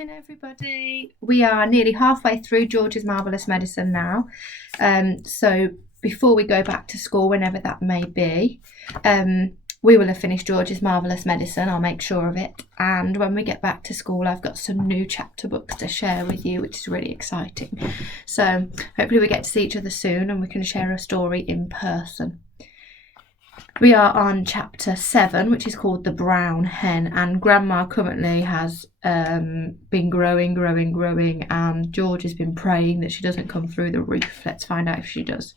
morning, everybody. We are nearly halfway through George's Marvellous Medicine now. So before we go back to school, whenever that may be, we will have finished George's Marvellous Medicine. I'll make sure of it. And when we get back to school, I've got some new chapter books to share with you, which is really exciting. So hopefully we get to see each other soon and we can share a story in person. We are on chapter 7, which is called The Brown Hen, and Grandma currently has been growing, and George has been praying that she doesn't come through the roof. Let's find out if she does.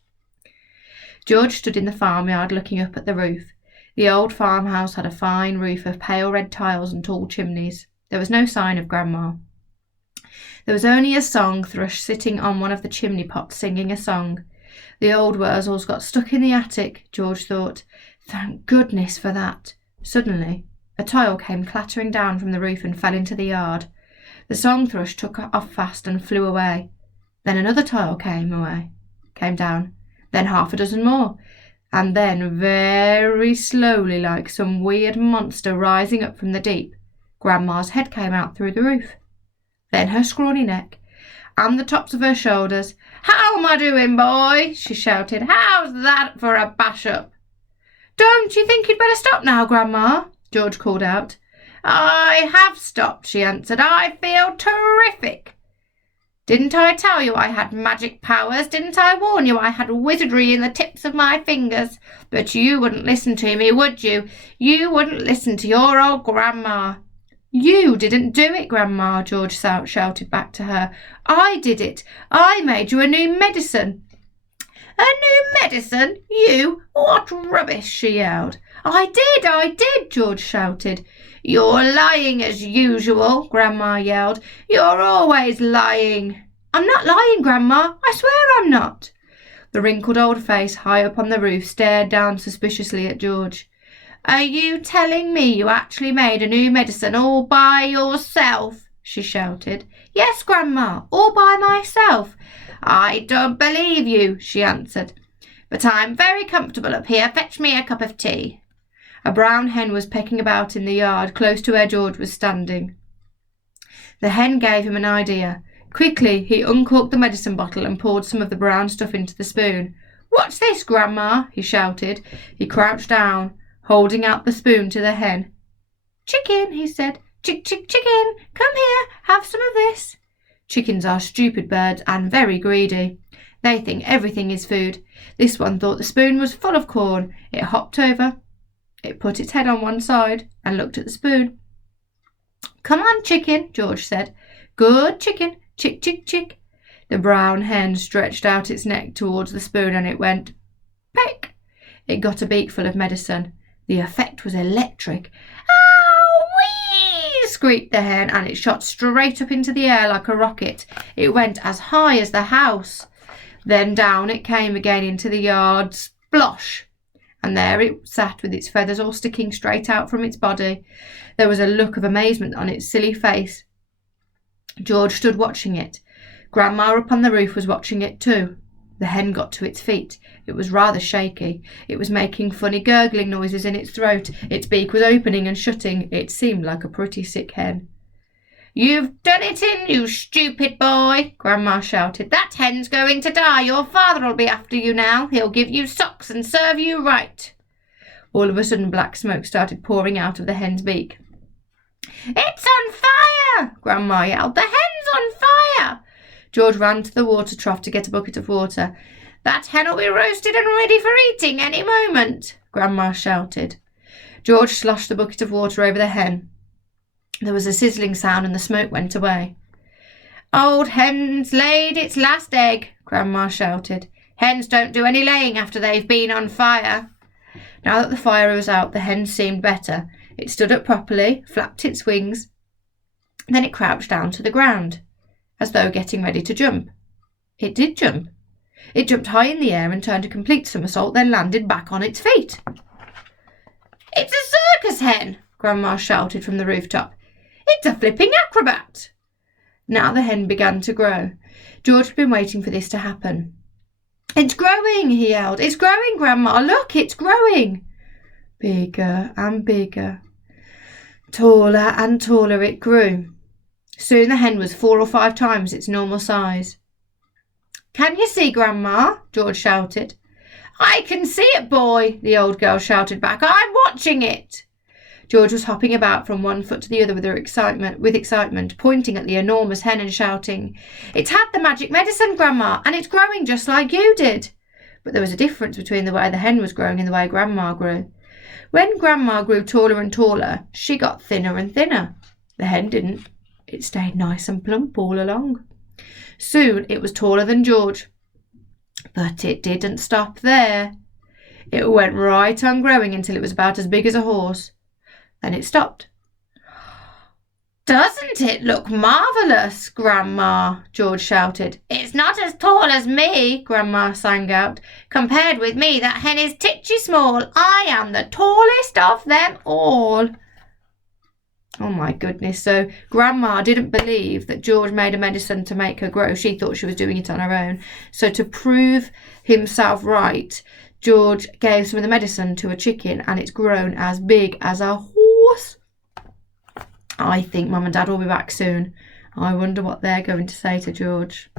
George stood in the farmyard looking up at the roof. The old farmhouse had a fine roof of pale red tiles and tall chimneys. There was no sign of Grandma. There was only a song thrush sitting on one of the chimney pots singing a song. The old Wurzels got stuck in the attic, George thought. Thank goodness for that. Suddenly, a tile came clattering down from the roof and fell into the yard. The song thrush took off fast and flew away. Then another tile came down. Then half a dozen more. And then, very slowly, like some weird monster rising up from the deep, Grandma's head came out through the roof. Then her scrawny neck, and the tops of her shoulders. "How am I doing, boy?" she shouted. "How's that for a bash-up?" "Don't you think you'd better stop now, Grandma?" George called out. "I have stopped," she answered. "I feel terrific." "Didn't I tell you I had magic powers? Didn't I warn you I had wizardry in the tips of my fingers? But you wouldn't listen to me, would you? You wouldn't listen to your old Grandma." "You didn't do it, Grandma," George shouted back to her. "I did it. I made you a new medicine." "A new medicine? You? What rubbish!" she yelled. I did, George shouted. "You're lying as usual," Grandma yelled. "You're always lying." "I'm not lying, Grandma. I swear I'm not." The wrinkled old face high up on the roof stared down suspiciously at George. "Are you telling me you actually made a new medicine all by yourself?" she shouted. "Yes, Grandma, all by myself." "I don't believe you," she answered. "But I'm very comfortable up here. Fetch me a cup of tea." A brown hen was pecking about in the yard close to where George was standing. The hen gave him an idea. Quickly, he uncorked the medicine bottle and poured some of the brown stuff into the spoon. "What's this, Grandma?" he shouted. He crouched down, holding out the spoon to the hen. "Chicken," he said. Chicken, come here, have some of this." Chickens are stupid birds and very greedy. They think everything is food. This one thought the spoon was full of corn. It hopped over. It put its head on one side and looked at the spoon. "Come on, chicken," George said. "Good chicken, chick, chick, chick." The brown hen stretched out its neck towards the spoon and it went peck. It got a beakful of medicine. The effect was electric. "Ow-wee!" squeaked the hen, and it shot straight up into the air like a rocket. It went as high as the house. Then down it came again into the yard, splosh, and there it sat with its feathers all sticking straight out from its body. There was a look of amazement on its silly face. George stood watching it. Grandma up on the roof was watching it too. The hen got to its feet. It was rather shaky. It was making funny gurgling noises in its throat. Its beak was opening and shutting. It seemed like a pretty sick hen. "You've done it in, you stupid boy," Grandma shouted. "That hen's going to die. Your father'll be after you now. He'll give you socks and serve you right." All of a sudden black smoke started pouring out of the hen's beak. "It's on fire!" Grandma yelled. "The hen's on fire!" George ran to the water trough to get a bucket of water. "That hen'll be roasted and ready for eating any moment," Grandma shouted. George sloshed the bucket of water over the hen. There was a sizzling sound and the smoke went away. "Old hen's laid its last egg," Grandma shouted. "Hens don't do any laying after they've been on fire." Now that the fire was out, the hen seemed better. It stood up properly, flapped its wings. Then it crouched down to the ground, as though getting ready to jump. It did jump. It jumped high in the air and turned a complete somersault, then landed back on its feet. "It's a circus hen," Grandma shouted from the rooftop. "It's a flipping acrobat." Now the hen began to grow. George had been waiting for this to happen. "It's growing," he yelled. "It's growing, Grandma. Look, it's growing." Bigger and bigger. Taller and taller it grew. Soon the hen was 4 or 5 times its normal size. "Can you see, Grandma?" George shouted. "I can see it, boy," the old girl shouted back. "I'm watching it." George was hopping about from one foot to the other with excitement, pointing at the enormous hen and shouting, "It's had the magic medicine, Grandma, and it's growing just like you did." But there was a difference between the way the hen was growing and the way Grandma grew. When Grandma grew taller and taller, she got thinner and thinner. The hen didn't. It stayed nice and plump all along. Soon it was taller than George. But it didn't stop there. It went right on growing until it was about as big as a horse. Then it stopped. "Doesn't it look marvellous, Grandma?" George shouted. "It's not as tall as me," Grandma sang out. "Compared with me, that hen is titchy small. I am the tallest of them all." Oh my goodness. So Grandma didn't believe that George made a medicine to make her grow. She thought she was doing it on her own. So to prove himself right, George gave some of the medicine to a chicken and it's grown as big as a horse. I think Mum and Dad will be back soon. I wonder what they're going to say to George.